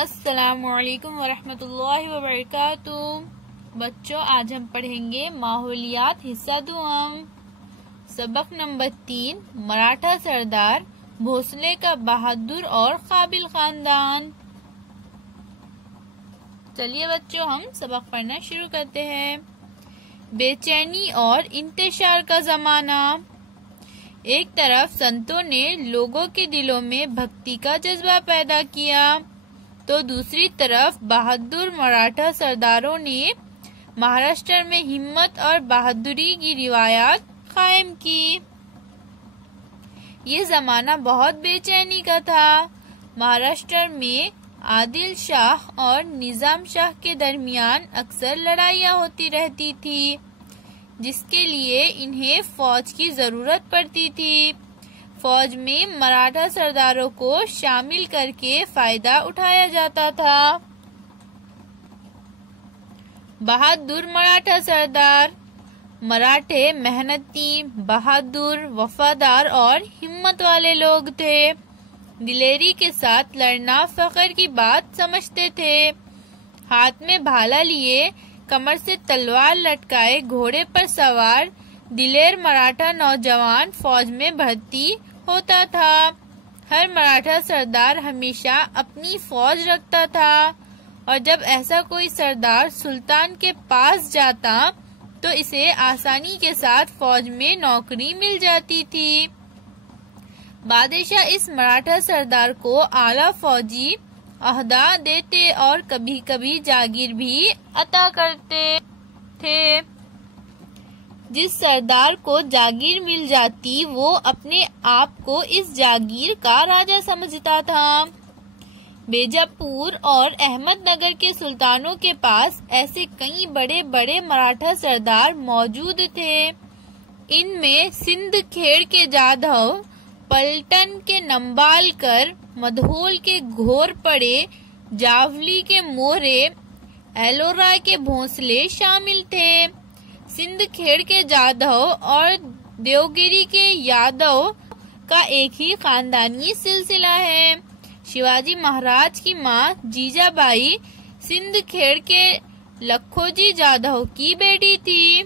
अस्सलामुअलैकुम वरहमतुल्लाहि वबरकातुहू। बच्चों, आज हम पढ़ेंगे माहौलियात हिस्सा दुआम, सबक नंबर 3, मराठा सरदार भोसले का बहादुर और काबिल खानदान। चलिए बच्चों, हम सबक पढ़ना शुरू करते हैं। बेचैनी और इंतशार का जमाना। एक तरफ संतों ने लोगों के दिलों में भक्ति का जज्बा पैदा किया, तो दूसरी तरफ बहादुर मराठा सरदारों ने महाराष्ट्र में हिम्मत और बहादुरी की रिवायत कायम की। ये जमाना बहुत बेचैनी का था। महाराष्ट्र में आदिल शाह और निजाम शाह के दरमियान अक्सर लड़ाइयाँ होती रहती थी, जिसके लिए इन्हें फौज की जरूरत पड़ती थी। फौज में मराठा सरदारों को शामिल करके फायदा उठाया जाता था। बहादुर मराठा सरदार। मराठे मेहनती, बहादुर, वफादार और हिम्मत वाले लोग थे। दिलेरी के साथ लड़ना फख्र की बात समझते थे। हाथ में भाला लिए, कमर से तलवार लटकाए घोड़े पर सवार दिलेर मराठा नौजवान फौज में भर्ती होता था। हर मराठा सरदार हमेशा अपनी फौज रखता था, और जब ऐसा कोई सरदार सुल्तान के पास जाता तो इसे आसानी के साथ फौज में नौकरी मिल जाती थी। बादशाह इस मराठा सरदार को आला फौजी अहदा देते और कभी कभी जागीर भी अता करते थे। जिस सरदार को जागीर मिल जाती वो अपने आप को इस जागीर का राजा समझता था। बीजापुर और अहमदनगर के सुल्तानों के पास ऐसे कई बड़े बड़े मराठा सरदार मौजूद थे। इनमें सिंध खेड़ के जाधव, पलटन के नंबालकर, मधोल के घोरपड़े, जावली के मोरे, एलोरा के भोसले शामिल थे। सिंध खेड़ के जाधव और देवगिरी के यादव का एक ही खानदानी सिलसिला है। शिवाजी महाराज की माँ जीजाबाई सिंध खेड़ के लखोजी जाधव की बेटी थी।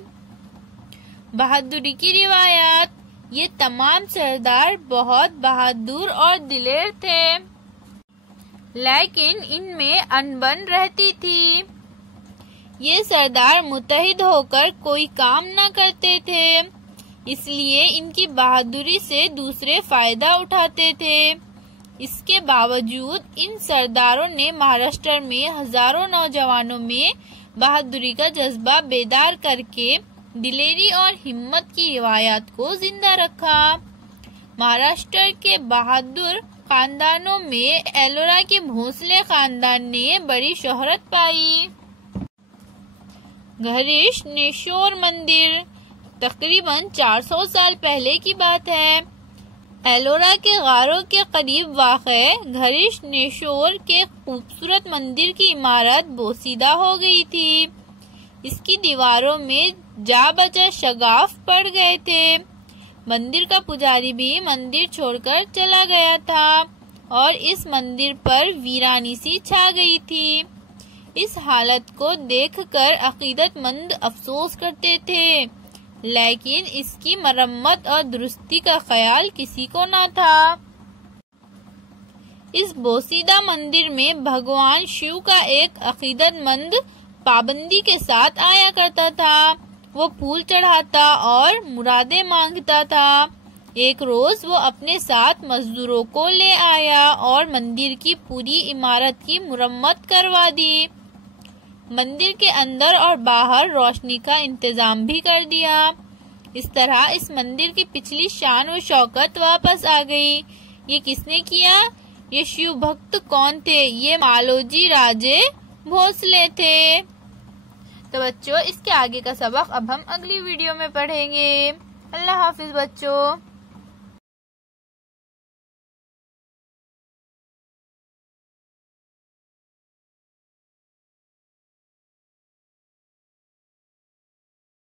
बहादुरी की रिवायत। ये तमाम सरदार बहुत बहादुर और दिलेर थे, लेकिन इनमें अनबन रहती थी। ये सरदार मुत्तहिद होकर कोई काम न करते थे, इसलिए इनकी बहादुरी से दूसरे फायदा उठाते थे। इसके बावजूद इन सरदारों ने महाराष्ट्र में हजारों नौजवानों में बहादुरी का जज्बा बेदार करके दिलेरी और हिम्मत की रिवायत को जिंदा रखा। महाराष्ट्र के बहादुर खानदानों में एलोरा के भोसले खानदान ने बड़ी शोहरत पाई। घृष्णेश्वर मंदिर। तकरीबन 400 साल पहले की बात है। एलोरा के गारों के करीब वाक़े घृष्णेश्वर के खूबसूरत मंदिर की इमारत बोसीदा हो गई थी। इसकी दीवारों में जा बचा शगाफ पड़ गए थे। मंदिर का पुजारी भी मंदिर छोड़कर चला गया था, और इस मंदिर पर वीरानी सी छा गई थी। इस हालत को देखकर अकीदतमंद अफसोस करते थे, लेकिन इसकी मरम्मत और दुरुस्ती का ख्याल किसी को न था। इस बोसीदा मंदिर में भगवान शिव का एक अकीदतमंद पाबंदी के साथ आया करता था। वो फूल चढ़ाता और मुरादे मांगता था। एक रोज वो अपने साथ मजदूरों को ले आया और मंदिर की पूरी इमारत की मुरम्मत करवा दी। मंदिर के अंदर और बाहर रोशनी का इंतजाम भी कर दिया। इस तरह इस मंदिर की पिछली शान व शौकत वापस आ गई। ये किसने किया? ये शिव भक्त कौन थे? ये मालोजी राजे भोसले थे। तो बच्चों, इसके आगे का सबक अब हम अगली वीडियो में पढ़ेंगे। अल्लाह हाफिज बच्चों।